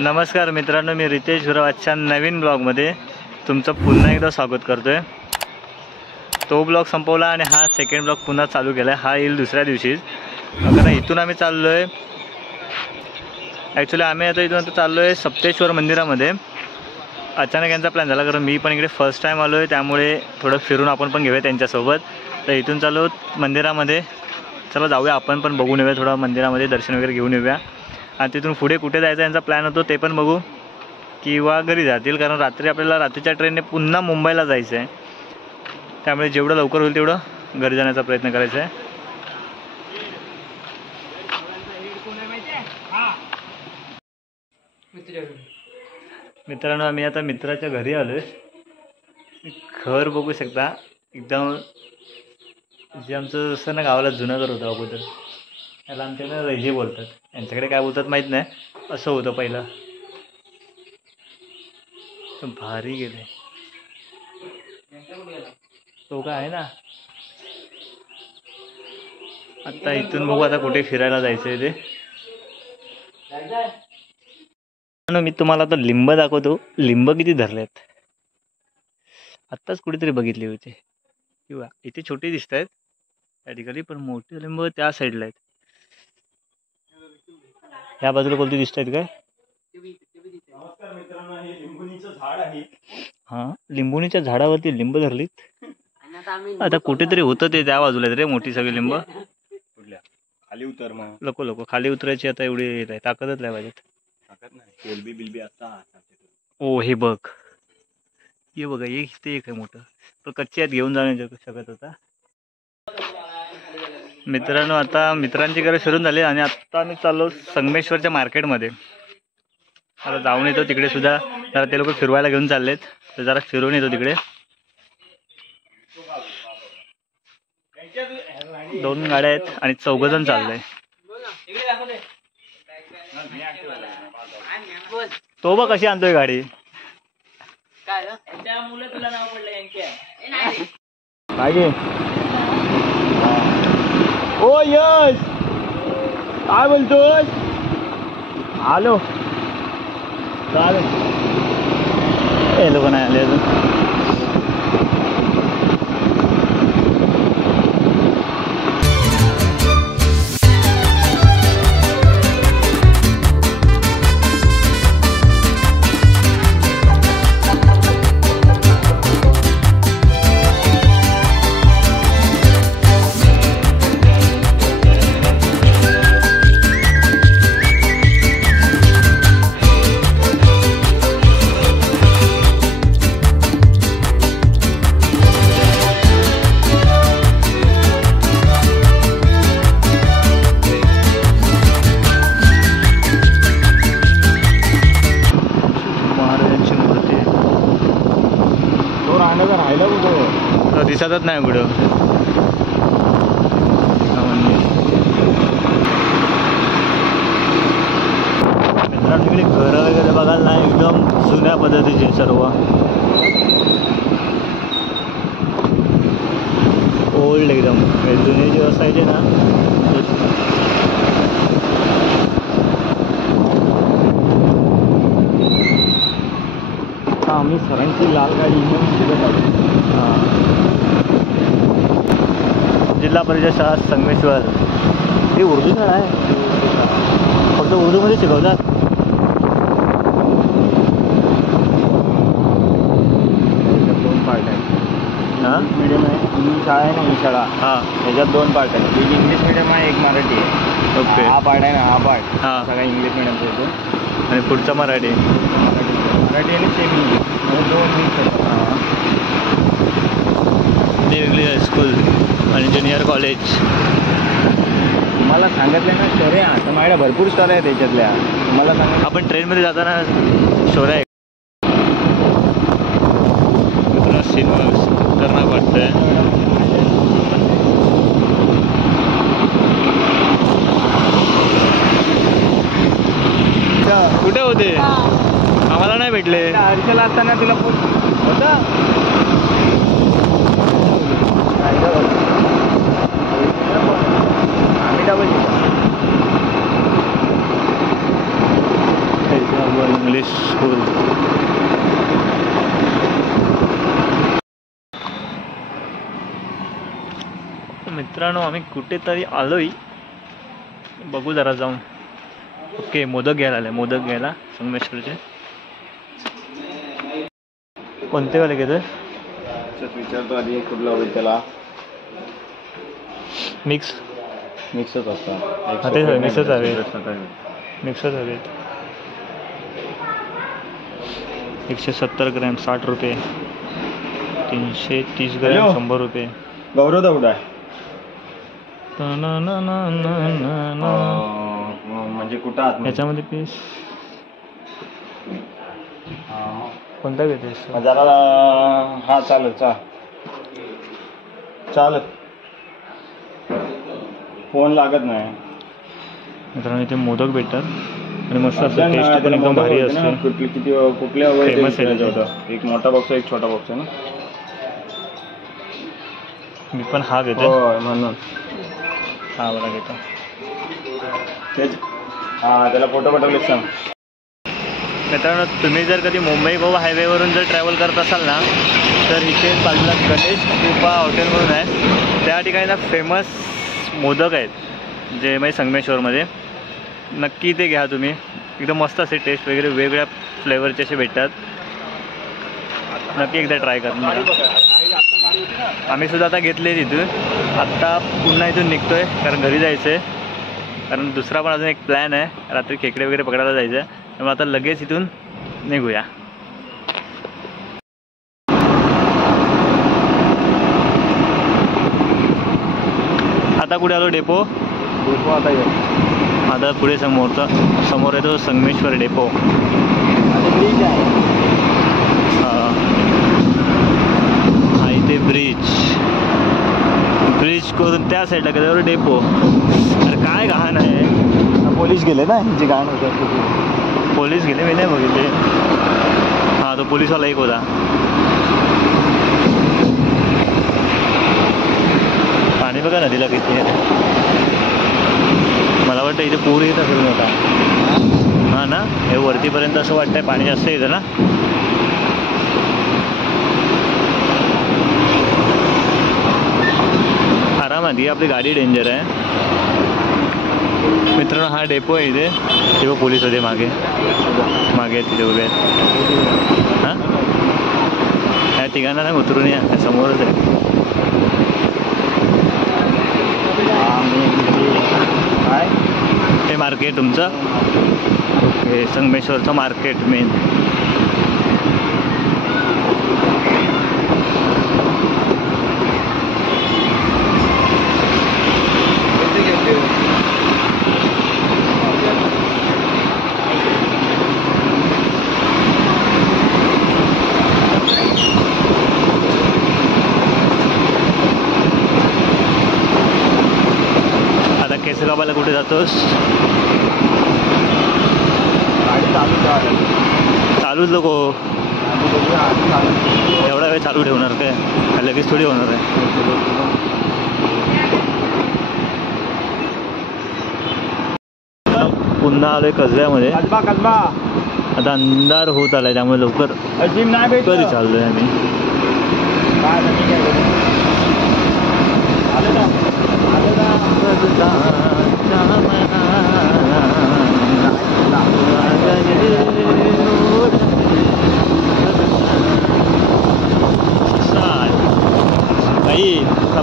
नमस्कार मित्रांनो, मी रितेश गुरवाच्या नवीन ब्लॉगमध्ये तुमचं पुन्हा एकदा स्वागत करतोय। तो ब्लॉग संपवला आणि हा सेकंड ब्लॉग पुन्हा चालू केला आहे। हा येईल दुसऱ्या दिवशीच, कारण इथून आम्ही चाललो आहे। ॲक्च्युली आम्ही आता इथून चाललो आहे सप्तेश्वर मंदिरामध्ये। अचानक यांचा प्लॅन झाला, कारण मी पण इकडे फर्स्ट टाईम आलो आहे, त्यामुळे थोडं फिरून आपण पण घेऊया त्यांच्यासोबत। तर इथून चाललो मंदिरामध्ये, चला जाऊया आपण पण बघून येऊया, थोडं मंदिरामध्ये दर्शन वगैरे घेऊन येऊया। आणि तिथून पुढे कुठे जायचं यांचा प्लॅन होतो ते पण बघू, किंवा घरी जातील, कारण रात्री आपल्याला रात्रीच्या ट्रेनने पुन्हा मुंबईला जायचं आहे। त्यामुळे जेवढं लवकर होईल तेवढं घरी जाण्याचा प्रयत्न करायचा आहे। मित्रांनो, आम्ही आता मित्राच्या घरी आलोय। घर बघू शकता, एकदम जे आमचं जसं ना गावाला जुनं घर होतं अगोदर, त्याला आमच्याकडे रहिजे बोलतात, यांच्याकडे काय बोलतात माहीत नाही, असं होतं पहिलं। भारी गेले तो काय आहे ना। आता इथून बघू आता कुठे फिरायला जायचं आहे ते। मी तुम्हाला आता लिंब दाखवतो, लिंब किती धरलेत। आत्ताच कुठेतरी बघितले होते, किंवा इथे छोटे दिसत आहेत त्या ठिकाणी, पण मोठे लिंब त्या साईडला आहेत। या बाजूला कोणती दिसत आहेत काय? नमस्कार मित्रांनो, हे लिंबुनीचं झाड आहे। हां, लिंबुनीच्या झाडावरती लिंब धरलीत। आता कुठेतरी होतं ते त्या बाजूला रे, मोठी सगळी लिंब। कुठल्या खाली उतर मग। लोक खाली उतरायची आता एवढी येत आहे, ताकदच नाही पाहिजेत। ताकद नाही, एलबी बिलबी आता। ओ हे बघ, हे बघा, एक ते एक आहे मोठं, पण कच्चे आहेत, घेऊन जाण्या शकत होता। मित्रांनो, आता मित्रांची घरे फिरून झाली आणि आता आम्ही चाललो संगमेश्वरच्या मार्केटमध्ये। आता जाऊन येतो तिकडे सुद्धा, जरा ते लोक फिरवायला घेऊन चाललेत, तर जरा फिरून येतो तिकडे। 2 गाड्या आहेत आणि 4 जण चाललंय। तो बघ कशी आणतोय गाडी। ओ यश, काय बोलतोय? आलो चालेल, हे लोक नाही आले अजून। दिसतच नाही कुठं। मित्रांनो, तिकडे घरं वगैरे बघायला नाही, एकदम जुन्या पद्धतीचे सर्व, ओल्ड एकदम जुने जे असायचे ना। आम्ही सरांची लाल गाडी घेऊन जिल्हा परिषद शाळा संगमेश्वर। हे उर्दू शाळा आहे, फक्त उर्दूमध्ये शिकवतात। दोन पार्ट आहेत। हां, मीडियम आहे, ही शाळा आहे ना, ही शाळा। हां, त्याच्यात 2 पार्ट आहेत, एक इंग्लिश मीडियम आहे, एक मराठी आहे। ओके, हा पार्ट आहे ना, हा पार्ट हां, सगळा इंग्लिश मीडियमचा येतो, आणि पुढचा मराठी मराठी आणि सेमी इंग्लिश, म्हणजे 2 मिक्स आहेत। न्यू इंग्लिश हायस्कूल आणि ज्युनियर कॉलेज। तुम्हाला सांगितलं ना स्टोरी, आता माझ्या भरपूर स्टोरी आहे त्याच्यातल्या, तुम्हाला सांगितलं। आपण ट्रेनमध्ये जाताना शोर आहे, सीन खतरनाक वाटतंय। कुठे होते? आम्हाला नाही भेटले। हर्षला असताना तुला होता आम्ही डबल मित्रांनो आम्ही कुठेतरी आलोय, बघू जरा जाऊन. ओके, मोदक घ्यायला आले, मोदक घ्यायला संगमेश्वरचे. कोणते वाले घेतोय? विचारतो आधी कुठला होईल त्याला. मिक्सच असतात. ते मिक्सच हवे, मिक्सच हवेत. 170 ग्रॅम 60 रुपये, 330 ग्रॅम 100 रुपये. गौरव दौडा म्हणजे कुठं आत याच्यामध्ये पीस कोणता घेतोस? जरा हा चालेल चालत फोन लागत नाही. मित्रांनो इथे मोदक भेटतात आणि मस्त असं, टेस्ट पण एकदम भारी असते. कुठल्या फेमस आहे. एक मोठा बॉक्स एक छोटा बॉक्स आहे ना. मी पण हा घेतो म्हणून हा बघा घेतो. तेच त्याला फोटो पाठवले सांग. मित्रांनो तुम्ही जर कधी मुंबई गोवा हायवेवरून जर ट्रॅव्हल करत असाल ना, तर इथे बाजूला गणेश कृपा हॉटेल म्हणून आहे. त्या ठिकाणी ना फेमस मोदक आहेत, जे म्हणजे संगमेश्वरमध्ये. नक्की ते घ्या तुम्ही, एकदम मस्त असे टेस्ट वगैरे वेगवेगळ्या फ्लेवरचे असे भेटतात. नक्की एकदा ट्राय करून बघा. आम्ही सुद्धा आता घेतले तिथून. आत्ता पुन्हा इथून निघतो आहे कारण घरी जायचं आहे. कारण दुसरा पण अजून एक प्लॅन आहे, रात्री खेकडे वगैरे पकडायला जायचं आहे. त्यामुळे आता लगेच इथून निघूया. आता कुठे आलो? डेपो आता पुढे समोर येतो संगमेश्वर डेपो. हा इथे ब्रिज करून त्या साईडला गेल्यावर डेपो. अरे काय घाण आहे. पोलीस गेले ना, जे घाण होतं. पोलीस गेले? मी नाही बघितले. हा तो पोलीसवाला एक होता. पाणी बघा नदीला किती आहे. मला वाटतं इथे पूर येत असेल मोठा. हा ना, हे वरतीपर्यंत असं वाटतंय पाणी जास्त येतं ना. आरामात आपली गाडी डेंजर आहे. मित्रांनो हा डेपो आहे इथे. तेव्हा पोलीस होते मागे तिथे उभे आहेत. हां ह्या ठिकाणा ना उतरून या, समोरच आहे. हे मार्केट तुमचं? ओके, संगमेश्वरचं मार्केट मेन. केसगावाला कुठे जातोस? गाडी चालूच नको. एवढा वेळ चालू ठेवणार काय? लगेच थोडी होणार आहे. पुन्हा आलोय कसब्यामध्ये. आता अंधार होत आलाय, त्यामुळे लवकर घरी चाललोय आम्ही.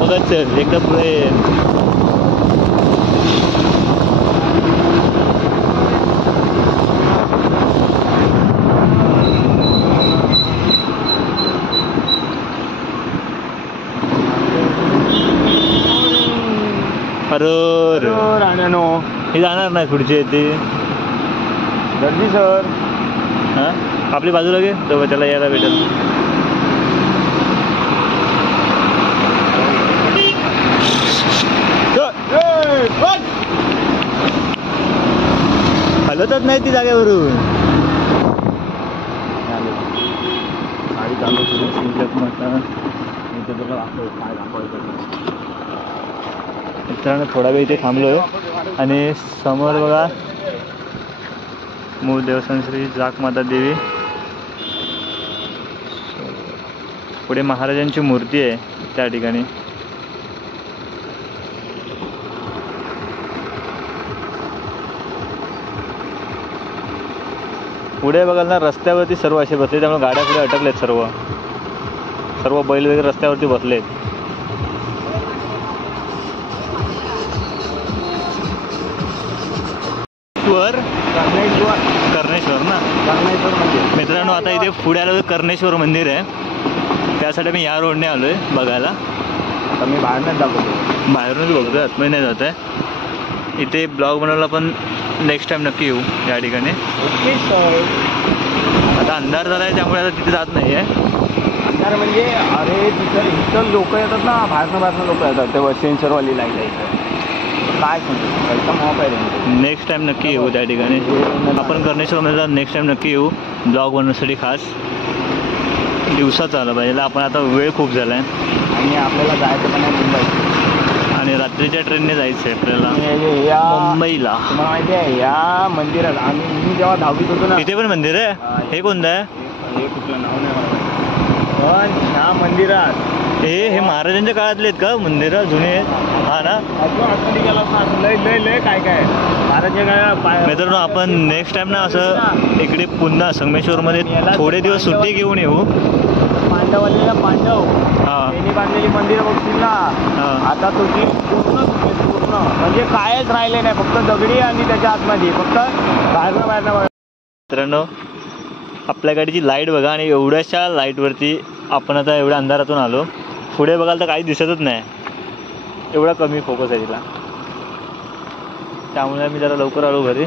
बघत चल एकदा पुढे. राहण्यानो हे जाणार नाही पुढचे येते गर्दी सर. हां आपली बाजूला घे, तेव्हा त्याला यायला भेटेल. हलतच नाही ती जागेवरून. गाडी चालू मित्रांनो थोडा वेळ इथे थांबलोय आणि समोर बघा मूळ देवस्थान श्री जागमाता देवी. पुढे महाराजांची मूर्ती आहे त्या ठिकाणी. पुढे बघाल ना रस्त्यावरती सर्व असे बसले, त्यामुळे गाड्या पुढे अटकलेत सर्व सर्व बैल वगैरे रस्त्यावरती बसलेत. कर्णेश्वर ना मंदिर. मित्रांनो, आता इथे पुढे आलो कर्णेश्वर मंदिर आहे, त्यासाठी मी या रोडने आलो आहे बघायला. आता मी बाहेरनंच दाखवतो, बाहेरूनच बघतोय, आतमध्ये नाही जात आहे. इथे ब्लॉग बनवला, पण नेक्स्ट टाइम नक्की येऊ या ठिकाणी. आता अंधार झाला आहे त्यामुळे आता तिथे जात नाही आहे. अंधार म्हणजे अरे इथं लोक येतात ना, बाहेरनं लोक येतात, तेव्हा सेन्सरवाली लाईट आहे इथं. काय सांगतो पैसा मॉप आहे. नेक्स्ट टाइम नक्की येऊ त्या ठिकाणी. आपण कर्णेश्वरमध्ये नेक्स्ट टाइम नक्की येऊ ब्लॉग बनवण्यासाठी. खास दिवसाचं आलं पाहिजे, आपण आता वेळ खूप झाला आहे आणि आपल्याला जायचं पण आहे मुंबई, आणि रात्रीच्या ट्रेनने जायचं आहे आपल्याला मुंबईला. तुम्हाला माहिती आहे या मंदिरात मी जेव्हा 10वीत होतो ना, इथे पण मंदिर आहे. हे कोणतं आहे? हे कुठलं नाव नाही मला, पण ह्या मंदिरात हे महाराजांच्या काळातले आहेत का मंदिरं जुने आहेत? हा ना. आतमध्ये गेला ना, लय काय काय महाराजांच्या काळात. मित्रांनो, आपण नेक्स्ट टाइम ना असं इकडे पुन्हा संगमेश्वरमध्ये थोडे दिवस सुट्टी घेऊन येऊ. पांडवालेला पांडव हां त्यांनी बांधलेली मंदिरं बघतील ना, आता तुझी पूर्ण म्हणजे कायच राहिले नाही, फक्त दगडी आणि त्याच्या आतमध्ये फक्त बाहेरनं बघा. मित्रांनो, आपल्या गाडीची लाईट बघा, आणि एवढ्याशा लाईटवरती आपण आता एवढ्या अंधारातून आलो. पुढे बघाल तर काही दिसतच नाही, एवढा कमी फोकस आहे तिला. त्यामुळे मी जरा लवकर आलो घरी.